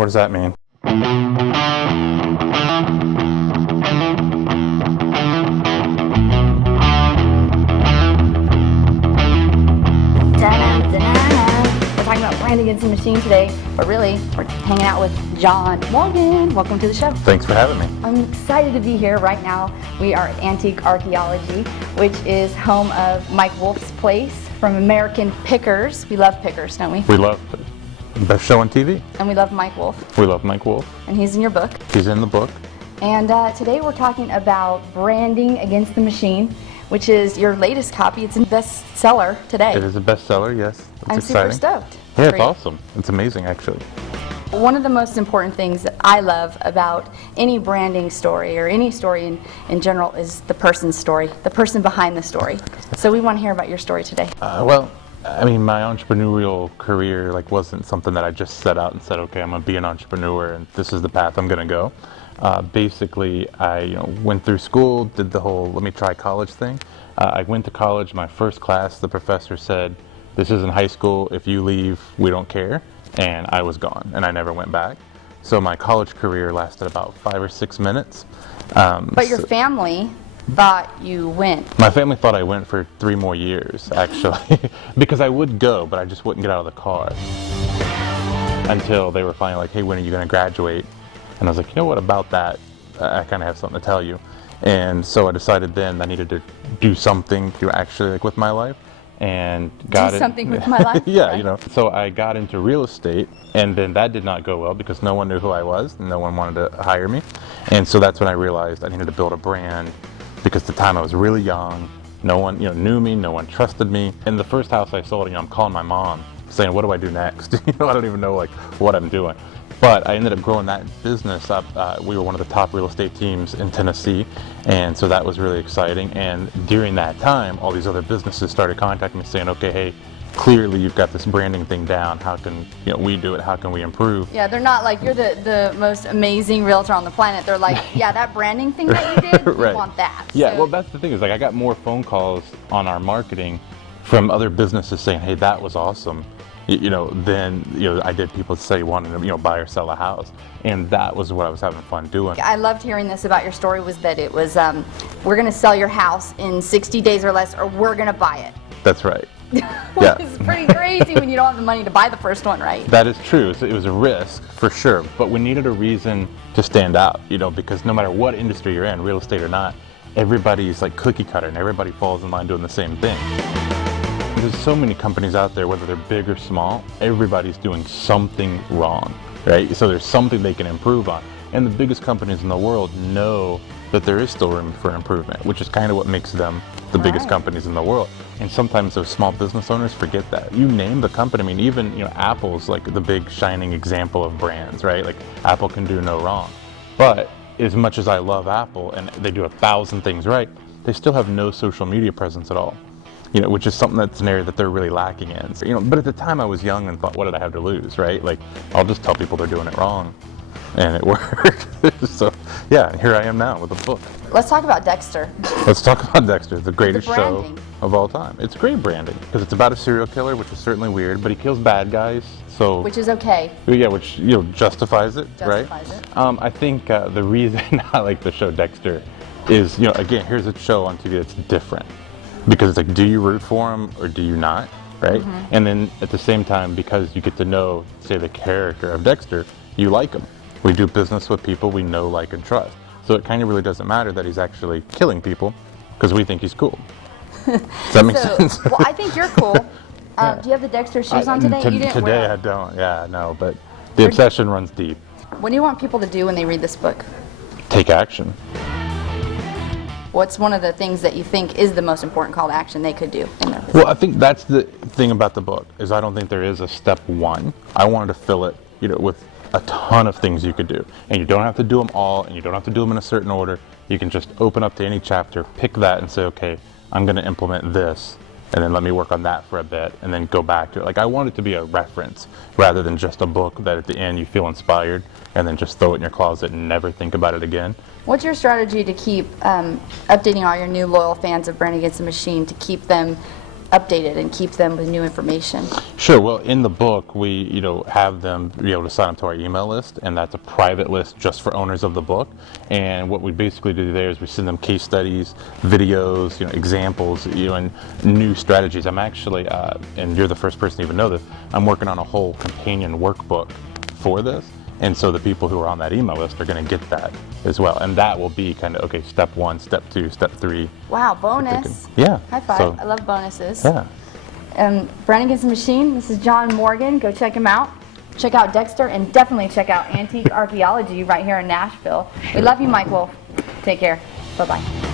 What does that mean? We're talking about branding against the machine today, but really, we're hanging out with John Morgan. Welcome to the show. Thanks for having me. I'm excited to be here right now. We are at Antique Archaeology, which is home of Mike Wolf's place from American Pickers. We love Pickers, don't we? We love the best show on TV. And we love Mike Wolf. We love Mike Wolf. And he's in your book. He's in the book. And today we're talking about branding against the machine, which is your latest copy. It's a bestseller today. It is a bestseller, yes. I'm exciting. super stoked. Yeah, it's awesome. It's amazing, actually. One of the most important things that I love about any branding story or any story in general is the person's story, the person behind the story. So we want to hear about your story today. Well, I mean, my entrepreneurial career wasn't something that I just set out and said, okay, I'm going to be an entrepreneur and this is the path I'm going to go. Basically, I went through school, did the whole let me try college thing. I went to college, my first class, the professor said, this isn't high school, if you leave, we don't care. And I was gone, and I never went back. So my college career lasted about 5 or 6 minutes. But your family thought you went. My family thought I went for 3 more years, actually, because I would go, but I just wouldn't get out of the car until they were finally like, hey, when are you going to graduate? And I was like, you know what, about that, I kind of have something to tell you. And so I decided then I needed to do something to actually with my life. And got something with my life. Yeah, right? So I got into real estate, and then that did not go well because no one knew who I was, and no one wanted to hire me. And so that's when I realized I needed to build a brand, because at the time I was really young, no one knew me, no one trusted me. And the first house I sold, I'm calling my mom saying, what do I do next? I don't even know what I'm doing. But I ended up growing that business up. We were one of the top real estate teams in Tennessee, and so that was really exciting. And during that time, all these other businesses started contacting me saying, okay, hey, clearly you've got this branding thing down. How can we do it? How can we improve? Yeah, they're not like, you're the most amazing realtor on the planet. They're like, yeah, that branding thing that you did, right. We want that. Yeah, so, well, that's the thing is I got more phone calls on our marketing from other businesses saying, hey, that was awesome. Then I did people say wanting to buy or sell a house, and that was what I was having fun doing. I loved hearing this about your story, was that it was we're going to sell your house in 60 days or less, or we're going to buy it. That's right. Yeah. It's pretty crazy when you don't have the money to buy the first one, right? That is true. So it was a risk for sure, but we needed a reason to stand out, because no matter what industry you're in, real estate or not, everybody's like cookie cutter and everybody falls in line doing the same thing. There's so many companies out there, whether they're big or small, everybody's doing something wrong, right? So there's something they can improve on. And the biggest companies in the world know that there is still room for improvement, which is kind of what makes them the biggest companies in the world. And sometimes those small business owners forget that. You name the company, I mean, even Apple's like the big shining example of brands, right? Like Apple can do no wrong. But as much as I love Apple and they do 1,000 things right, they still have no social media presence at all. Which is something that's an area that they're really lacking in. So, but at the time I was young and thought, what did I have to lose, right? Like, I'll just tell people they're doing it wrong. And it worked. So, yeah, here I am now with a book. Let's talk about Dexter. Let's talk about Dexter, the greatest the show of all time. It's great branding, because it's about a serial killer, which is certainly weird, but he kills bad guys, so... Which is okay. Yeah, which, justifies it, right? Justifies it. I think the reason I like the show Dexter is, again, here's a show on TV that's different. Because it's like, do you root for him or do you not, right? Mm-hmm. And then at the same time, because you get to know, say, the character of Dexter, you like him. We do business with people we know, like, and trust. So it kind of really doesn't matter that he's actually killing people, because we think he's cool. Does that make sense? Well, I think you're cool. Do you have the Dexter shoes on today? You didn't today wear them. I don't, yeah, no, but the obsession runs deep. What do you want people to do when they read this book? Take action. What's one of the things that you think is the most important call to action they could do in their business? Well, I think that's the thing about the book, is I don't think there is a step one. I wanted to fill it, with a ton of things you could do. And you don't have to do them all, and you don't have to do them in a certain order. You can just open up to any chapter, pick that, and say, okay, I'm going to implement this, and then let me work on that for a bit, and then go back to it. Like, I want it to be a reference, rather than just a book that at the end you feel inspired, and then just throw it in your closet and never think about it again. What's your strategy to keep updating all your new loyal fans of Branding Against the Machine, to keep them updated and keep them with new information? Sure. Well, in the book, we have them be able to sign up to our email list, and that's a private list just for owners of the book. And what we basically do there is we send them case studies, videos, examples, and new strategies. I'm actually, and you're the first person to even know this, I'm working on a whole companion workbook for this. And so the people who are on that email list are going to get that as well. And that will be kind of, okay, step 1, step 2, step 3. Wow, bonus. Yeah. High five. So, I love bonuses. yeah. Brannigan's Machine, this is John Morgan. Go check him out. Check out Dexter, and definitely check out Antique Archaeology right here in Nashville. We love you, Mike Wolf. Take care. Bye-bye.